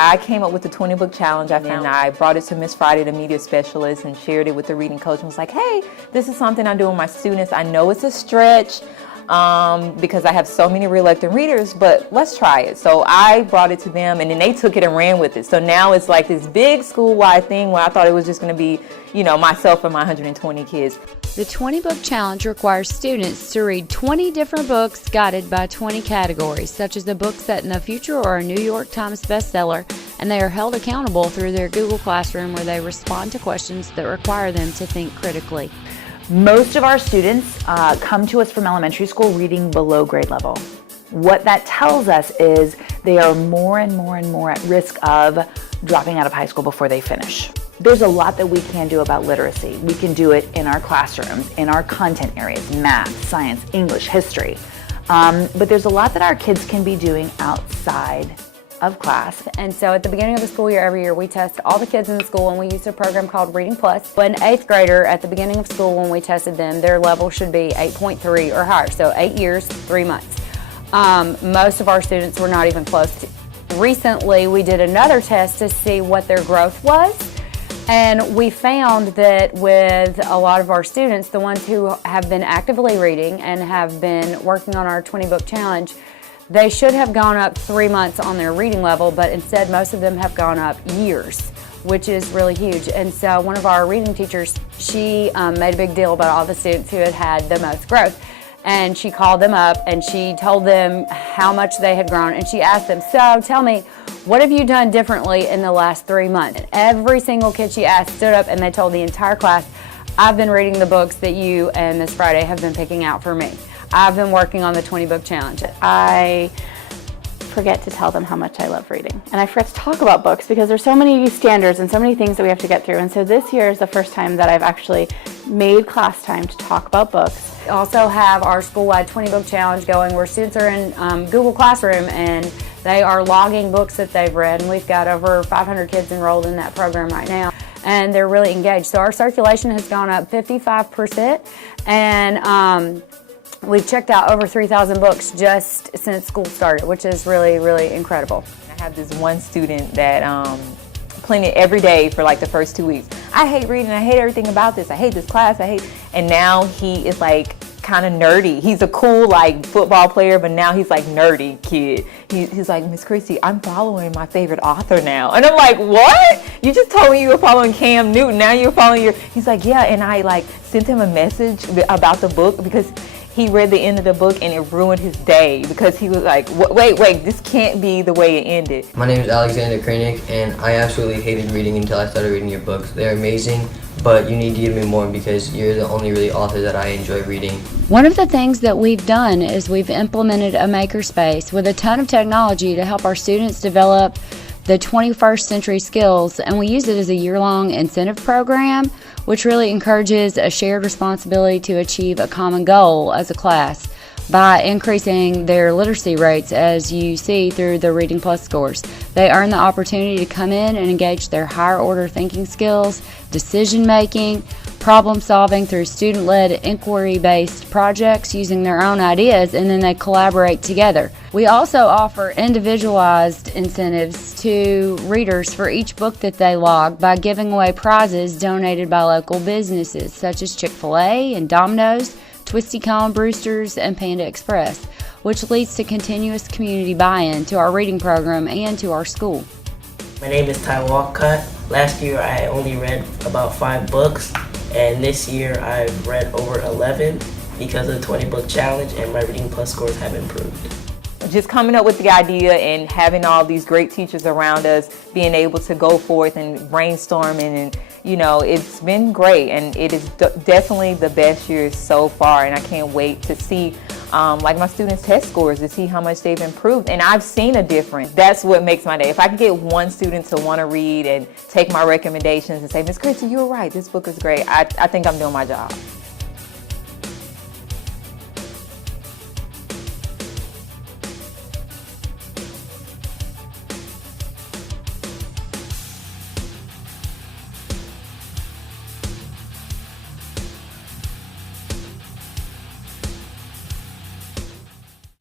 I came up with the 20 book challenge. I brought it to Miss Friday, the media specialist, and shared it with the reading coach and was like, hey, this is something I do with my students. I know it's a stretch because I have so many reluctant readers, but let's try it. So I brought it to them, and then they took it and ran with it. So now it's like this big school-wide thing where I thought it was just going to be, myself and my 120 kids. The 20 book challenge requires students to read 20 different books guided by 20 categories, such as a book set in the future or a New York Times bestseller, and they are held accountable through their Google Classroom where they respond to questions that require them to think critically. Most of our students come to us from elementary school reading below grade level. What that tells us is they are more and more and more at risk of dropping out of high school before they finish. There's a lot that we can do about literacy. We can do it in our classrooms, in our content areas, math, science, English, history. But there's a lot that our kids can be doing outside of class. And so at the beginning of the school year, every year, we test all the kids in the school, and we use a program called Reading Plus. An 8th grader, at the beginning of school when we tested them, their level should be 8.3 or higher, so 8 years, 3 months. Most of our students were not even close to. Recently, we did another test to see what their growth was. And we found that with a lot of our students, the ones who have been actively reading and have been working on our 20 book challenge, they should have gone up 3 months on their reading level, but instead most of them have gone up years, which is really huge. And so one of our reading teachers, she made a big deal about all the students who had had the most growth. And she called them up and she told them how much they had grown, and she asked them, so tell me, what have you done differently in the last 3 months? And every single kid she asked stood up and they told the entire class, I've been reading the books that you and Miss Friday have been picking out for me. I've been working on the 20 book challenge. I forget to tell them how much I love reading. And I forget to talk about books because there's so many standards and so many things that we have to get through. And so this year is the first time that I've actually made class time to talk about books. We also have our school-wide 20 book challenge going where students are in Google Classroom and they are logging books that they've read. And we've got over 500 kids enrolled in that program right now. And they're really engaged. So our circulation has gone up 55%. And we've checked out over 3,000 books just since school started, which is really, really incredible. I have this one student that plenty every day for like the first 2 weeks. I hate reading, I hate everything about this, I hate this class, and now he is like kind of nerdy. He's a cool like football player, but now he's like nerdy kid. He's like, Miss Christy, I'm following my favorite author now. And I'm like, what? You just told me you were following Cam Newton, now you're following he's like, yeah, and I like sent him a message about the book because he read the end of the book and it ruined his day because he was like, wait, this can't be the way it ended. My name is Alexander Kranig, and I absolutely hated reading until I started reading your books. They're amazing, but you need to give me more because you're the only really author that I enjoy reading. One of the things that we've done is we've implemented a makerspace with a ton of technology to help our students develop the 21st century skills, and we use it as a year-long incentive program, which really encourages a shared responsibility to achieve a common goal as a class by increasing their literacy rates, as you see through the Reading Plus scores. They earn the opportunity to come in and engage their higher order thinking skills, decision making, problem solving through student-led inquiry-based projects using their own ideas, and then they collaborate together. We also offer individualized incentives to readers for each book that they log by giving away prizes donated by local businesses such as Chick-fil-A and Domino's, Twisty Cone Brewsters, and Panda Express, which leads to continuous community buy-in to our reading program and to our school. My name is Ty Walcott. Last year I only read about 5 books, and this year I've read over 11 because of the 20 book challenge, and my Reading Plus scores have improved. Just coming up with the idea and having all these great teachers around us, being able to go forth and brainstorming, and it's been great, and it is definitely the best year so far, and I can't wait to see like my students' test scores to see how much they've improved, and I've seen a difference. That's what makes my day. If I can get one student to want to read and take my recommendations and say, Miss Christy, you were right, this book is great, I think I'm doing my job.